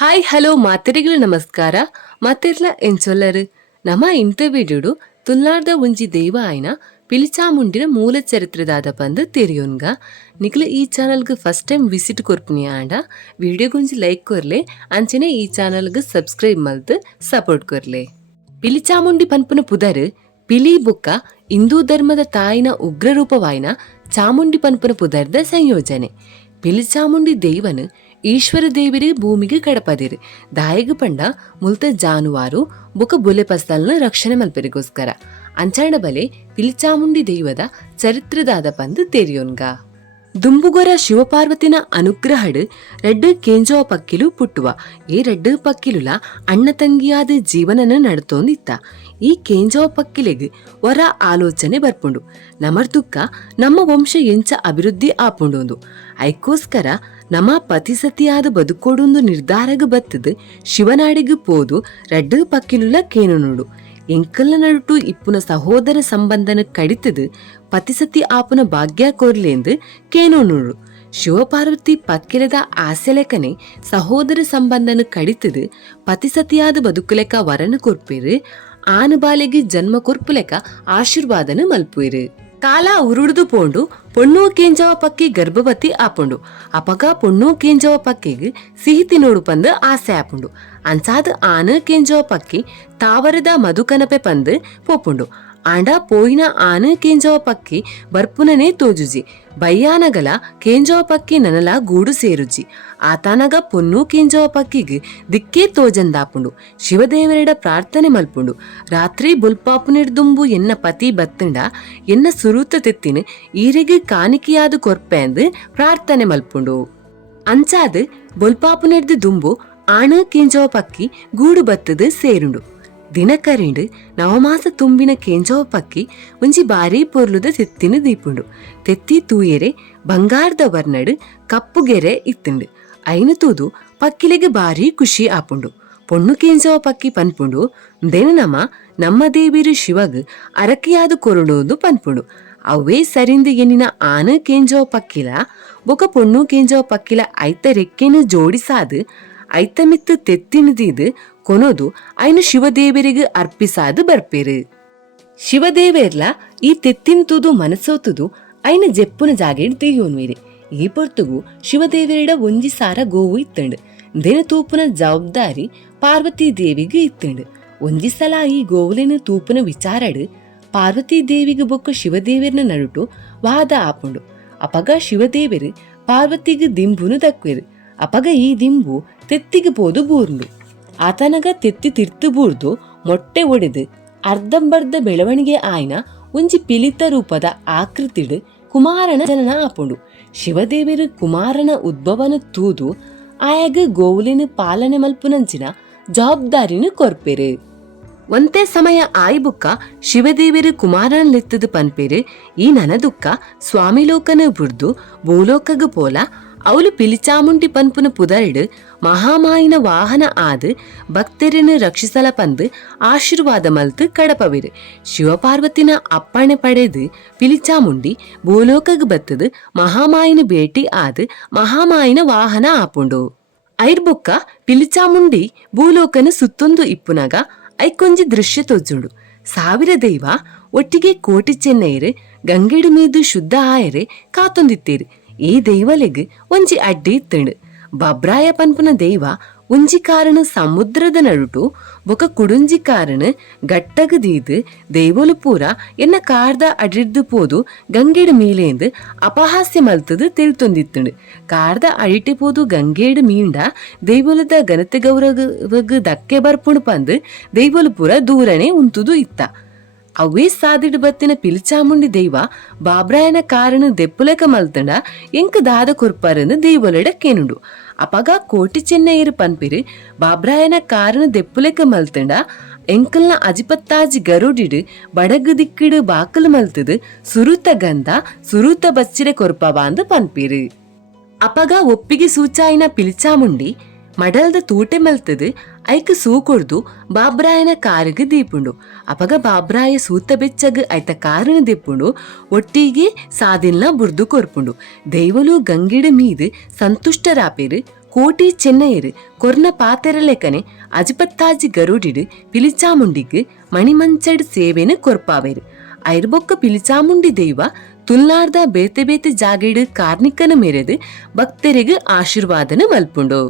Hi hello ಮಾತೆರಿಗಳ ನಮಸ್ಕಾರ. ಮಾತೆರ್ಲ ಎಂಚೊಲ್ಲರು ನಮ್ಮ ಇಂತ ವಿಡಿಯೋಡು ತುಲ್ನಾಡ್ದ ಒಂಜಿ ದೈವ ಆಯ್ನ ಪಿಲಿಚಾಮುಂಡಿನ ಮೂಲ ಚರಿತ್ರೆದಾದ ಪಂದ್ ತೆರಿಯೋನ್ಗ. ನಿಕ್ಲ ಈ ಚಾನಲ್ಗೆ ಫಸ್ಟ್ ಟೈಮ್ ವಿಸಿಟ್ ಕೊರ್ಪುನಿ ಆಂಡ ವಿಡಿಯೋಗೊಂಜಿ ಲೈಕ್ ಕೊರ್ಲೆ, ಅಂಚನೆ ಈ ಚಾನಲ್ಗೆ ಸಬ್ಸ್ಕ್ರೈಬ್ ಮಲ್ತ್ ಸಪೋರ್ಟ್ ಕೊರ್ಲೆ. ಪಿಲಿಚಾಮುಂಡಿ ಪನ್ಪುನ ಪುದರ್ ಪಿಲಿ ಬುಕ್ಕ ಹಿಂದೂ ಧರ್ಮದ ತಾಯಿನ ಉಗ್ರರೂಪವಾಯ್ನ ಚಾಮುಂಡಿ ಪನ್ಪುನ ಪುದರ್ದ ಸಂಯೋಜನೆ. ಪಿಲಿಚಾಮುಂಡಿ ದೈವನು ಈಶ್ವರ ದೇವಿರಿ ಭೂಮಿಗೆ ಕಡಪದಿರು ದಾಯಿಗೆ ಪಂಡ ಮುಲ್ತ ಜಾನುವಾರು ಬೊಕ ಬೊಲೆ ಪಸ್ತಲ್ನ ರಕ್ಷಣೆ ಮಲ್ಪರಿಗೋಸ್ಕರ ಅಂಚಾಂಡ ಬಲೆ ಪಿಲಿಚಾಮುಂಡಿ ದೈವದ ಚರಿತ್ರೆದಾದ ಪಂದ್ ತೆರಿಯೋನ್ಗ. ದುಂಬುಗೊರ ಶಿವಪಾರ್ವತಿನ ಅನುಗ್ರಹಡ್ ರೆಡ್ ಕೇಂಜೋವ ಪಕ್ಕಿಲು ಪುಟ್ಟುವ. ಈ ರೆಡ್ ಪಕ್ಕಿಲುಲ ಅಣ್ಣ ತಂಗಿಯಾದ ಜೀವನನ ನಡ್ತೋಂದಿತ್ತ. ಈ ಕೇಂಜೋವ ಪಕ್ಕಿಲೆಗ್ ವರ ಆಲೋಚನೆ ಬರ್ಪುಂಡು. ನಮರ್ದುಕ್ಕ ನಮ್ಮ ವಂಶ ಎಂಚ ಅಭಿವೃದ್ಧಿ ಆಪುಂಡೊಂದು ಐಕೋಸ್ಕರ ನಮ್ಮ ಪತಿಸತಿಯಾದ ಬದುಕೋಡೊಂದು ನಿರ್ಧಾರಗ ಬತ್ತದ ಶಿವನಾಡಿಗೆ ಪೋದು ರೆಡ್ ಪಕ್ಕಿಲುಲ ಕೇನು ನೋಡು. ಎಂಕಲ್ನ ನಡುಟು ಇಪ್ಪುನ ಸಹೋದರ ಸಂಬಂಧನ ಕಡಿತದ ಪತಿಸತಿ ಆಪುನ ಭಾಗ್ಯ ಕೋರ್ಲೆಂದು ಕೇನೋ ನೋಡು. ಶಿವಪಾರ್ವತಿ ಪಕ್ಕಿಲದ ಆಸೆಲೆಕನೆ ಸಹೋದರ ಸಂಬಂಧನ ಕಡಿತದ ಪತಿಸತಿಯಾದ ಬದುಕುಲೆಕ ವರನ ಕೊರ್ಪೇರು, ಆನ ಬಾಲೆಗೆ ಜನ್ಮ ಕೊರ್ಪುಲೆಕ ಆಶೀರ್ವಾದನ ಮಲ್ಪುಯಿರು. ಕಾಲ ಉರುಡ್ದು ಪೋಂಡು ಪೊಣ್ಣು ಕೇಂಜವ ಪಕ್ಕಿ ಗರ್ಭವತಿ ಆಪುಂಡು. ಅಪಗ ಪೊಣ್ಣು ಕೇಂಜವ ಪಕ್ಕಿಗೆ ಸಿಹಿ ತಿನ್ನೋಡು ಪಂದ್ ಆಸೆ ಆಪುಂಡು. ಅಂಚಾದ ಆನ ಕೇಂಜವ ಪಕ್ಕಿ ತಾವರದ ಮಧುಕನಪೆ ಪಂದ್ ಪೋಪುಂಡು. ಆಂಡ ಪೋಯಿನ ಆನ ಕೇಂಜವ ಪಕ್ಕಿ ಬರ್ಪುನನೆ ತೋಜುಜಿ. ಬಯ್ಯಾನಗಲ ಕೇಂಜವ ಪಕ್ಕಿ ನನಲ ಗೂಡು ಸೇರುಜಿ. ಆತಾನಗ ಪೊನ್ನು ಕೇಂಜವ ಪಕ್ಕಿಗೆ ದಿಕ್ಕೇ ತೋಜಂದಾಪುಂಡು. ಶಿವದೇವರೆಡ ಪ್ರಾರ್ಥನೆ ಮಲ್ಪುಂಡು. ರಾತ್ರಿ ಬುಲ್ಪಾಪುನಿಡ್ದುಂಬು ಎನ್ನ ಪತಿ ಬತ್ತಂಡ ಎನ್ನ ಸುರೂತ ತೆತ್ತಿನ ಈರೆಗೆ ಕಾಣಿಕೆಯಾದ ಕೊರ್ಪೆಂದು ಪ್ರಾರ್ಥನೆ ಮಲ್ಪುಂಡು. ಅಂಚಾದ ಬೊಲ್ಪಾಪುನಿಡ್ದು ದುಂಬು ಆಣ ಕೇಂಜವ ಪಕ್ಕಿ ಗೂಡು ಬತ್ತದ ಸೇರುಂಡು. ದಿನಕರಿಂಡು ನವಮಾಸ ತುಂಬಿನ ಕೇಂಜವ ಪಕ್ಕಿ ಒಂಜಿ ಬಾರಿ ಪೊರ್ಲುದ ತೆತ್ತಿನ ದೀಪುಂಡು. ತೆತ್ತಿ ತೂಯೆರೆ ಬಂಗಾರದ ವರ್ನಡು ಕಪ್ಪುಗೆರೆ ಇತ್ತುಂಡು. ಐನು ತೂದು ಪಕ್ಕಿಲೆಗೆ ಬಾರಿ ಖುಷಿ ಆಪುಂಡು. ಪೊಣ್ಣು ಕೇಂಜವ ಪಕ್ಕಿ ಪನ್ಪುಂಡು ನಮ್ಮ ದೇವಿರು ಶಿವಗ್ ಅರಕೆಯಾದ ಕೊರಡೋದು ಪನ್ಪುಂಡು. ಅವೇ ಸರಿಂದು ಎನ್ನಿನ ಆನ ಕೇಂಜವ ಪಕ್ಕಿಲ ಬೊಕ ಪೊಣ್ಣು ಕೇಂಜವ ಪಕ್ಕಿಲ ಐತ ರೆಕ್ಕೆನು ಜೋಡಿಸಾದು ಐತ ಮಿತ್ತು ತೆತ್ತಿನದೀದು ಕೊನೋದು ಐನು ಶಿವದೇವರಿಗೆ ಅರ್ಪಿಸಾದು ಬರ್ಪೇರು. ಶಿವದೇವೇರ್ಲ ಈ ತೆತ್ತಿನ ತೂದು ಮನಸೋತುದು ಐನ ಜೆಪ್ಪುನ ಜಾಗೇಡ್ ತೀಯೋನ್ವೇರೆ. ಈ ಪೊರ್ತುಗು ಶಿವದೇವರೆಡ ಒಂಜಿ ಸಾರ ಗೋವು ಇತ್ತಂಡು. ದಿನ ತೂಪುನ ಜವಾಬ್ದಾರಿ ಪಾರ್ವತಿ ದೇವಿಗೆ ಇತ್ತಂಡು. ಒಂಜಿ ಸಲ ಈ ಗೋವುಲಿನ ತೂಪುನ ವಿಚಾರಡು ಪಾರ್ವತಿ ದೇವಿಗೆ ಬೊಕ್ಕ ಶಿವದೇವರ್ನ ನಡುಟು ವಾದ ಆಪುಂಡು. ಅಪಗ ಶಿವದೇವರು ಪಾರ್ವತಿಗೆ ದಿಂಬುನು ದಕ್ವೇರು. ಅಪಗ ಈ ದಿಂಬು ತೆತ್ತಿಗೆ ಪೋದು ಬೂರ್ಂಡು. ಆತನಗ ತೆತ್ತಿ ತಿರ್ತು ಬೂರ್ದು ಮೊಟ್ಟೆ ಒಡೆದು ಅರ್ಧಂಬರ್ಧ ಬೆಳವಣಿಗೆ ಆಯ್ನ ಒಂಜಿ ಪಿಲಿತ ರೂಪದ ಆಕೃತಿಡ್ ಕುಮಾರನ ಜನನ ಆಪುಂಡು. ಶಿವದೇವರು ಕುಮಾರನ ಉದ್ಭವನ ತೂದು ಆಯಾಗ ಗೋವುಲಿನ ಪಾಲನೆ ಮಲ್ಪುನಂಚಿನ ಜವಾಬ್ದಾರಿನ ಕೊರ್ಪೇರು. ಒಂತೆ ಸಮಯ ಆಯ್ಬುಕ್ಕ ಶಿವದೇವರು ಕುಮಾರನ ಲೆತ್ತದ ಪನ್ಪೇರು. ಈ ನನದುಕ್ಕ ಸ್ವಾಮಿಲೋಕನ ಬುಡ್ದು ಭೂಲೋಕಗ ಪೋಲ ಅವಳು ಪಿಲಿಚಾಮುಂಡಿ ಪನ್ಪುನ ಪುದರ್ಡ್ ಮಹಾಮಾಯಿನ ವಾಹನ ಆದ್ ಭಕ್ತರನ್ನು ರಕ್ಷಿಸಲ ಪಂದ್ ಆಶೀರ್ವಾದ ಮಲ್ತು ಕಡಪವಿರು. ಶಿವಪಾರ್ವತಿನ ಅಪ್ಪಣೆ ಪಡೆದು ಪಿಲಿಚಾಮುಂಡಿ ಭೂಲೋಕಗ್ ಬತ್ತದ ಮಹಾಮಾಯಿನ ಭೇಟಿ ಆದ್ ಮಹಾಮಾಯಿನ ವಾಹನ ಆಪುಂಡು. ಐರ್ಬುಕ್ಕ ಪಿಲಿಚಾಮುಂಡಿ ಭೂಲೋಕನ ಸುತ್ತೊಂದು ಇಪ್ಪುನಾಗ ಐಕೊಂಜಿ ದೃಶ್ಯ ತೋಜುಂಡು. 1000 ದೈವ ಒಟ್ಟಿಗೆ ಕೋಟಿ ಚೆನ್ನೈರು ಗಂಗೆಡು ಮೀದು ಶುದ್ಧ ಆಯರೆ ಕಾತೊಂದಿತ್ತೇರು. ಈ ದೈವಲೆಗ್ ಒಂಜಿ ಅಡ್ಡಿ ಇತ್ತಂಡು. ಬಬ್ರಾಯ ಪನ್ಪುನ ದೈವ ಒಂಜಿ ಕಾರಣ ಸಮುದ್ರದ ನಡುಟು ಬೊಕ ಕುಡುಂಜಿ ಕಾರಣ ಗಟ್ಟಗ ದೀದು ದೈವಲು ಪೂರ ಎನ್ನ ಕಾರ್ದ ಅಡಿರ್ದು ಪೋದು ಗಂಗೆಡು ಮೀಲೇಂದು ಅಪಹಾಸ್ಯ ಮಲ್ತದು ತಿಳ್ತೊಂದಿತ್ತುಂಡು. ಕಾರ್ದ ಅಡಿಟೆ ಪೋದು ಗಂಗೆಡು ಮೀಂಡ ದೈವಲದ ಘನತೆ ಗೌರವಗ್ ದಕ್ಕೆ ಬರ್ಪುಂಡು ಪಂದು ದೈವಲು ಪೂರ ದೂರನೆ ಉಂತುದು ಇತ್ತ. ಅವೇ ಸಾದಿಡ್ ಬತ್ತಿನ ಪಿಲಿಚಾಮುಂಡಿ ದೈವ ಬಾಬ್ರಾಯನ ಕಾರಣ ದೆಪ್ಪುಲೆಕ ಮಲ್ತಂಡ ಎಂಕ ದಾದ ಕೊರ್ಪರನ್ನು ದೈವಲೆಡ ಕೇನುಂಡು. ಅಪಗ ಕೋಟಿ ಚೆನ್ನೈರು ಪನ್ಪಿರು ಬಾಬ್ರಾಯನ ಕಾರಣ ದೆಪ್ಪುಲೆಕ ಮಲ್ತಂಡ ಎಂಕಲ್ನ ಅಜಿಪತ್ತಾಜಿ ಗರುಡಿಡ್ ಬಡಗು ದಿಕ್ಕಿಡು ಬಾಕಲು ಮಲ್ತದು ಸುರುತ ಗಂಧ ಸುರುತ ಬಚ್ಚಿರೆ ಕೊರ್ಪವ ಅಂದು ಪನ್ಪಿರು. ಅಪಗ ಒಪ್ಪಿಗೆ ಸೂಚಾಯಿನ ಪಿಲಿಚಾಮುಂಡಿ ಮಡಲ್ದ ತೂಟೆ ಮಲ್ತದು ಐಕ ಸೂಕೊಡ್ದು ಬಾಬ್ರಾಯನ ಕಾರಿಗೆ ದೀಪುಂಡು. ಅಪಗ ಬಾಬ್ರಾಯ ಸೂತ ಬೆಚ್ಚಗ ಐತ ಕಾರಣ ದೆಪ್ಪುಂಡು ಒಟ್ಟಿಗೆ ಸಾದಿಲ್ನ ಬುರ್ದು ಕೊರ್ಪುಂಡು. ದೈವಲು ಗಂಗಿಡ ಮೀದು ಸಂತುಷ್ಟರಾಪೇರು ಕೋಟಿ ಚೆನ್ನೈರು ಕೊರ್ನ ಪಾತೆರ ಲೆಕ್ಕನೆ ಅಜಿಪತ್ತಾಜಿ ಗರುಡಿಡು ಪಿಲಿಚಾಮುಂಡಿಗ್ ಮಣಿಮಂಚಡ್ ಸೇವೆನು ಕೊರ್ಪಾವೆರು. ಐರ್ ಬೊಕ್ಕ ಪಿಲಿಚಾಮುಂಡಿ ದೈವ ತುಲ್ನಾರ್ದ ಬೇತೆ ಬೇತೆ ಜಾಗೆಡು ಕಾರ್ನಿಕನ ಮೆರೆದು ಭಕ್ತರಿಗೆ ಆಶೀರ್ವಾದನ ಮಲ್ಪುಂಡು.